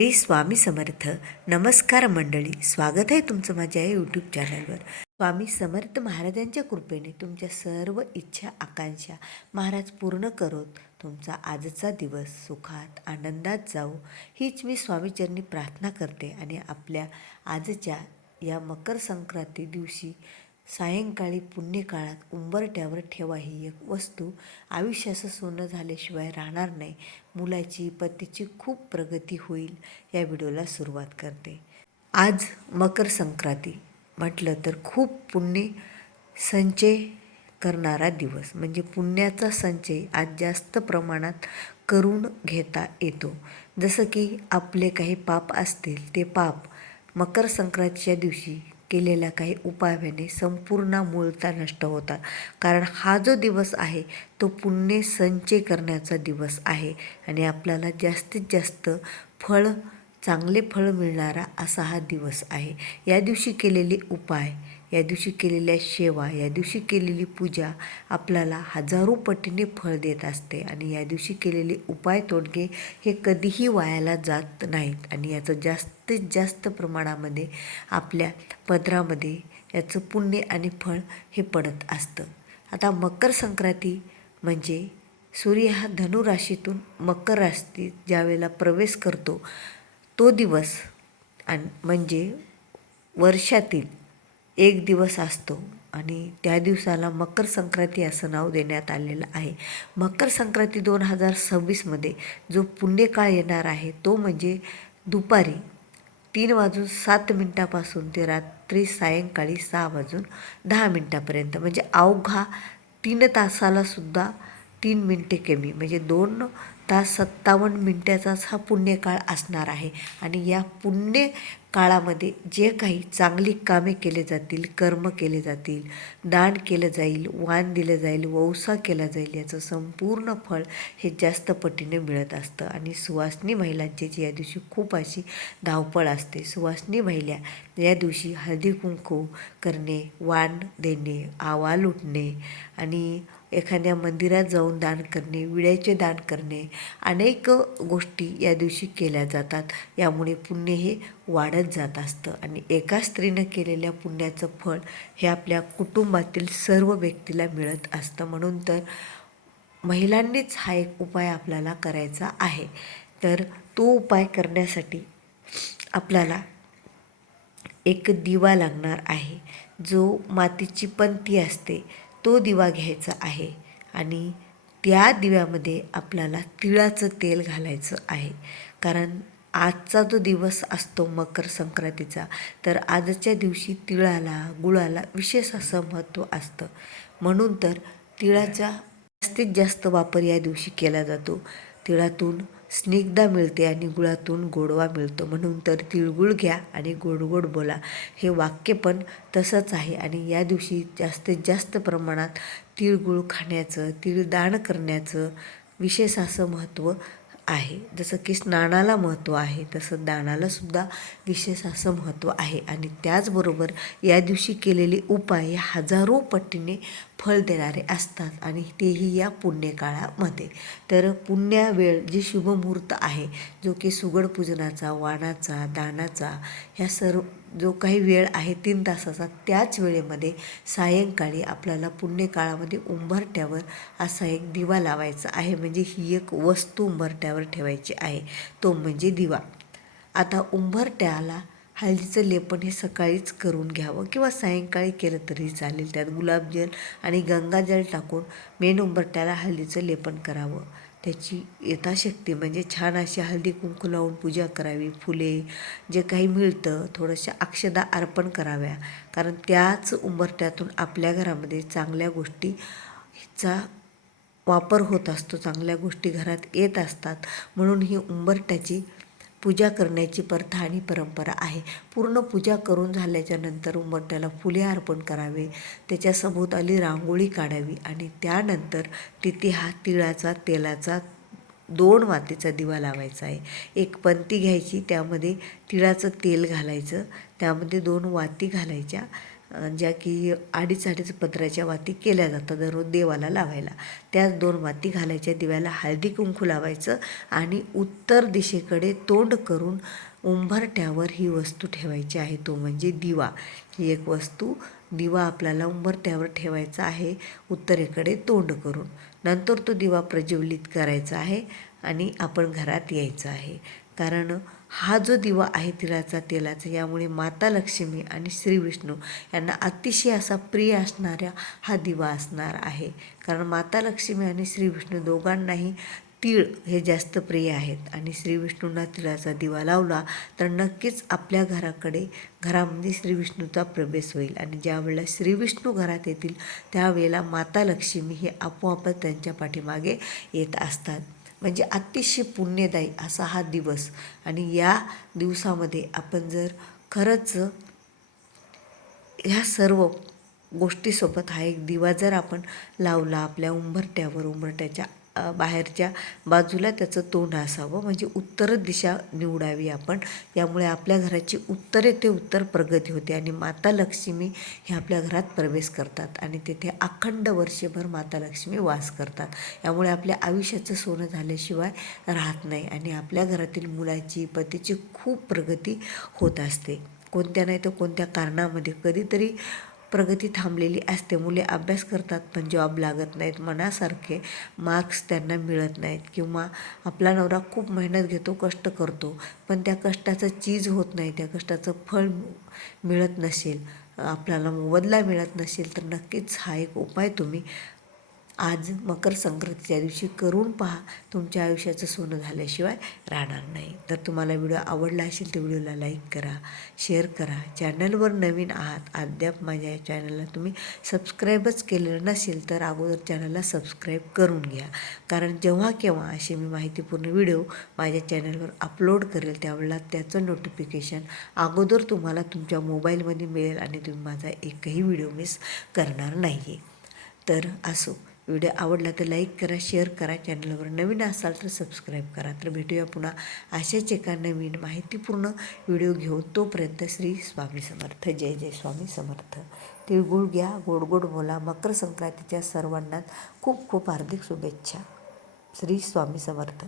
श्री स्वामी समर्थ नमस्कार मंडळी. स्वागत आहे तुमचं माझ्या या यूट्यूब चॅनलवर स्वामी समर्थ महाराजांच्या कृपेने तुमच्या सर्व इच्छा आकांक्षा महाराज पूर्ण करोत. तुमचा आजचा दिवस सुखात आनंदात जाऊ हीच मी स्वामीचरणी प्रार्थना करते आणि आपल्या आजच्या या मकर संक्रांती दिवशी सायंकाळी पुण्यकाळात उंबरट्यावर ठेवा ही एक वस्तू. आयुष्याचं सोनं झाल्याशिवाय राहणार नाही. मुलाची पतीची खूप प्रगती होईल या व्हिडिओला सुरुवात करते. आज मकर संक्रांती. म्हटलं तर खूप पुण्य संचय करणारा दिवस. म्हणजे पुण्याचा संचय आज जास्त प्रमाणात करून घेता येतो. जसं की आपले काही पाप असतील ते पाप मकर संक्रांतीच्या दिवशी केलेल्या काही उपायाने संपूर्ण मूळता नष्ट होतात. कारण हा जो दिवस आहे तो पुण्य संचय करण्याचा दिवस आहे आणि आपल्याला जास्तीत जास्त फळ चांगले फळ मिळणारा असा हा दिवस आहे. या दिवशी केलेले उपाय या दिवशी केलेल्या सेवा या दिवशी केलेली पूजा आपल्याला हजारो पटीने फळ देत असते आणि या दिवशी केलेले उपाय तोडगे हे कधीही वायाला जात नाहीत. आणि याचं जास्तीत जास्त प्रमाणामध्ये आपल्या पदरामध्ये याचं पुण्य आणि फळ हे पडत असतं. आता मकर संक्रांती म्हणजे सूर्य हा धनुराशीतून मकर राशीत ज्यावेळेला प्रवेश करतो तो दिवस आणि म्हणजे वर्षातील एक दिवस असतो आणि त्या दिवसाला मकर संक्रांती असं नाव देण्यात आलेलं आहे. मकर संक्रांती दोन हजार सव्वीसमध्ये जो पुण्यकाळ येणार आहे तो म्हणजे दुपारी तीन वाजून सात मिनटापासून ते रात्री सायंकाळी सहा वाजून दहा मिनटापर्यंत. म्हणजे अवघा तीन तासालासुद्धा तीन मिनटे कमी. म्हणजे दोन तास सत्तावन्न मिनटाचाच हा पुण्यकाळ असणार आहे. आणि या पुण्य काळामध्ये जे काही चांगली कामे केले जातील कर्म केले जातील दान केलं जाईल वाण दिलं जाईल वौसा केला जाईल याचं संपूर्ण फळ हे जास्त पटीने मिळत असतं. आणि सुवासनी महिलांची या दिवशी खूप अशी धावपळ असते. सुवासनी महिला या दिवशी हळदी कुंकू करणे वाण देणे आवा लुटणे आणि एखाद्या मंदिरात जाऊन दान करणे विड्याचे दान करणे अनेक गोष्टी या दिवशी केल्या जातात. यामुळे पुण्य हे वाढत जात असतं. आणि एका स्त्रीनं केलेल्या पुण्याचं फळ हे आपल्या कुटुंबातील सर्व व्यक्तीला मिळत असतं. म्हणून तर महिलांनीच हा एक उपाय आपल्याला करायचा आहे. तर तो उपाय करण्यासाठी आपल्याला एक दिवा लागणार आहे. जो मातीची पंती असते तो दिवा घ्यायचा आहे. आणि त्या दिव्यामध्ये आपल्याला तिळाचं तेल घालायचं आहे. कारण आजचा जो दिवस असतो मकर संक्रांतीचा तर आजच्या दिवशी तिळाला गुळाला विशेष असं महत्त्व असतं. म्हणून तर तिळाचा जास्तीत जास्त वापर या दिवशी केला जातो. तिळातून स्निग्धा मिळते आणि गुळातून गोडवा मिळतो. म्हणून तर तिळगुळ घ्या आणि गोड गोड बोला. हे वाक्य पण तसंच आहे आणि या दिवशी जास्तीत जास्त प्रमाणात तिळगुळ खाण्याचं तिळदान करण्याचं विशेष असं महत्त्व आहे. जसं की स्नानाला महत्त्व आहे तसं दानालासुद्धा विशेष असं महत्त्व आहे. आणि त्याचबरोबर या दिवशी केलेले उपाय हे हजारो पटीने फळ देणारे असतात आणि तेही या पुण्यकाळामध्ये. तर पुण्या वेळ जी शुभमुहूर्त आहे जो की सुगड पूजनाचा वाणाचा दानाचा ह्या सर्व जो काही वेळ आहे तीन तासाचा त्याच वेळेमध्ये सायंकाळी आपल्याला पुण्यकाळामध्ये उंबरट्यावर असा एक दिवा लावायचा आहे. म्हणजे ही एक वस्तू उंबरट्यावर ठेवायची आहे. तो म्हणजे दिवा. आता उंबरट्याला हळदीचं लेपन हे सकाळीच करून घ्यावं किंवा सायंकाळी केलं तरी चालेल. त्यात गुलाबजल आणि गंगाजल टाकून मेन उंबरट्याला हळदीचं लेपन करावं. त्याची यथाशक्ती म्हणजे छान अशी हळदी कुंकू लावून पूजा करावी फुले जे काही मिळतं थोडंशा अक्षदा अर्पण कराव्या. कारण त्याच उंबरट्यातून आपल्या घरामध्ये चांगल्या गोष्टीचा वापर होत असतो चांगल्या गोष्टी घरात येत असतात. म्हणून ही उंबरट्याची पूजा करण्याची प्रथा आणि परंपरा आहे. पूर्ण पूजा करून झाल्याच्यानंतर उंबरट्याला फुले अर्पण करावे. त्याच्या सभोवताली रांगोळी काढावी आणि त्यानंतर तिथे हा तिळाचा तेलाचा दोन वातीचा दिवा लावायचा आहे. एक पंती घ्यायची त्यामध्ये तिळाचं तेल घालायचं त्यामध्ये दोन वाती घालायच्या. ज्या की अडीच अडीच पत्राच्या वाती केल्या जातात दररोज देवाला लावायला. त्याच दोन वाती घालायच्या दिव्याला हळदी कुंकू लावायचं आणि उत्तर दिशेकडे तोंड करून उंबरट्यावर ही वस्तू ठेवायची आहे. तो म्हणजे दिवा. ही एक वस्तू दिवा आपल्याला उंबरट्यावर ठेवायचा आहे उत्तरेकडे तोंड करून. नंतर तो दिवा प्रज्वलित करायचा आहे आणि आपण घरात यायचं आहे. कारण हा जो दिवा आहे तिळाचा तेलाचा यामुळे माता लक्ष्मी आणि श्री विष्णू यांना अतिशय असा प्रिय असणाऱ्या हा दिवा असणार आहे. कारण माता लक्ष्मी आणि श्री विष्णू दोघांनाही तीळ हे जास्त प्रिय आहेत. आणि श्री विष्णूंना तिळाचा दिवा लावला तर नक्कीच आपल्या घराकडे घरामध्ये श्री विष्णूचा प्रवेश होईल. आणि ज्यावेळेला श्री विष्णू घरात येतील त्यावेळेला माता लक्ष्मी हे आपोआपच त्यांच्या पाठीमागे येत असतात. म्हणजे अतिशय पुण्यदायी असा हा दिवस. आणि या दिवसामध्ये आपण जर खरंच ह्या सर्व गोष्टीसोबत हा एक दिवा जर आपण लावला आपल्या उंबरट्यावर उंबरट्याच्या बाहेरच्या बाजूला त्याचं तोंड असावं. म्हणजे उत्तर दिशा निवडावी आपण. यामुळे आपल्या घराची उत्तरे ते उत्तर प्रगती होते. आणि माता लक्ष्मी हे आपल्या घरात प्रवेश करतात. आणि तिथे अखंड वर्षभर माता लक्ष्मी वास करतात. यामुळे आपल्या आयुष्याचं सोनं झाल्याशिवाय राहत नाही. आणि आपल्या घरातील मुलाची पतीची खूप प्रगती होत असते. कोणत्या नाही तर कोणत्या कारणामध्ये कधीतरी प्रगती थांबलेली असते. मुले अभ्यास करतात पण जॉब लागत नाहीत. मनासारखे मार्क्स त्यांना मिळत नाहीत किंवा आपला नवरा खूप मेहनत घेतो कष्ट करतो पण त्या कष्टाचं चीज होत नाही. त्या कष्टाचं फळ मिळत नसेल आपल्याला मोबदला मिळत नसेल तर नक्कीच हा एक उपाय तुम्ही आज मकर संक्रांतीच्या दिवशी करून पहा तुमच्या आयुष्याचं सोनं झाल्याशिवाय राहणार नाही. तर तुम्हाला व्हिडिओ आवडला असेल तर व्हिडिओला लाईक करा शेअर करा. चॅनलवर नवीन आहात अद्याप माझ्या या चॅनलला तुम्ही सबस्क्राईबच केलेलं नसेल तर अगोदर चॅनलला सबस्क्राईब करून घ्या. कारण जेव्हा केव्हा असे मी माहितीपूर्ण व्हिडिओ माझ्या चॅनलवर अपलोड करेल त्यावेळेला त्याचं नोटिफिकेशन अगोदर तुम्हाला तुमच्या मोबाईलमध्ये मिळेल आणि तुम्ही माझा एकही व्हिडिओ मिस करणार नाही आहे तर असो. व्हिडिओ आवडला तर लाईक करा शेअर करा चॅनलवर नवीन असाल तर सबस्क्राईब करा. तर भेटूया पुन्हा अशाच एका नवीन माहितीपूर्ण व्हिडिओ घेऊन. तोपर्यंत श्री स्वामी समर्थ. जय जय स्वामी समर्थ. तिळगुळ घ्या गोड गोड बोला. मकर संक्रांतीच्या सर्वांना खूप खूप हार्दिक शुभेच्छा. श्री स्वामी समर्थ.